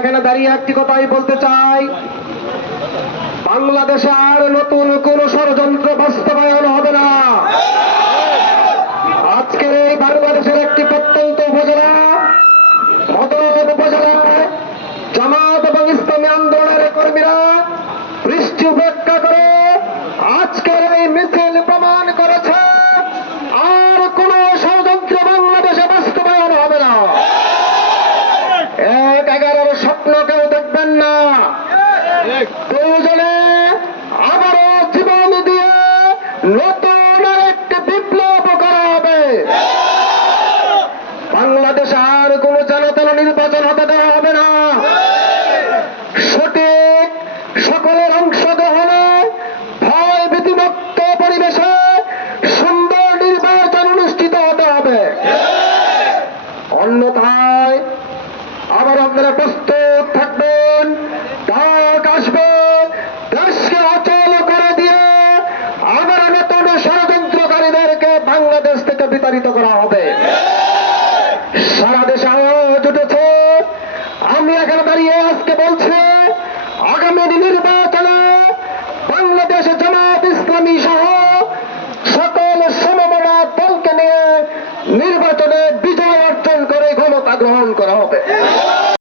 এখানে দাঁড়িয়ে একটি কথাই বলতে চাই, বাংলাদেশে আর নতুন কোন ষড়যন্ত্র বাস্তবায়ন হবে না। আজকের এই বাংলাদেশের একটি প্রত্যন্ত উপজেলা মদন উপজেলায় জামাত এবং ইসলামী আন্দোলনের কর্মীরা বৃষ্টি উপেক্ষা করে আজকের এই মিছিল প্রমাণ করেছে আর কোন ষড়যন্ত্র বাংলাদেশে বাস্তবায়ন হবে না। 1-11 স্বপ্ন কেউ দেখবেন না। প্রয়োজনে আবারও জীবন দিয়ে নতুন একটি বিপ্লব করা হবে। বাংলাদেশে আর কোন জনতার নির্বাচন হতে দেওয়া হবে না। সঠিক সকলের অংশগ্রহণে ভয় ভীতিমুক্ত পরিবেশে সুন্দর নির্বাচন অনুষ্ঠিত হতে হবে। অন্যথায় আবার আপনারা প্রস্তুত থাকবেন, ডাক আসবে, দেশকে অচল করে দিয়ে আবার নতুন ষড়যন্ত্রকারীদেরকে বাংলাদেশ থেকে বিতাড়িত করা হবে। সারা দেশে আওয়াজ উঠেছে। আমি এখানে দাঁড়িয়ে আজকে বলছি, আগামী নির্বাচনে বাংলাদেশে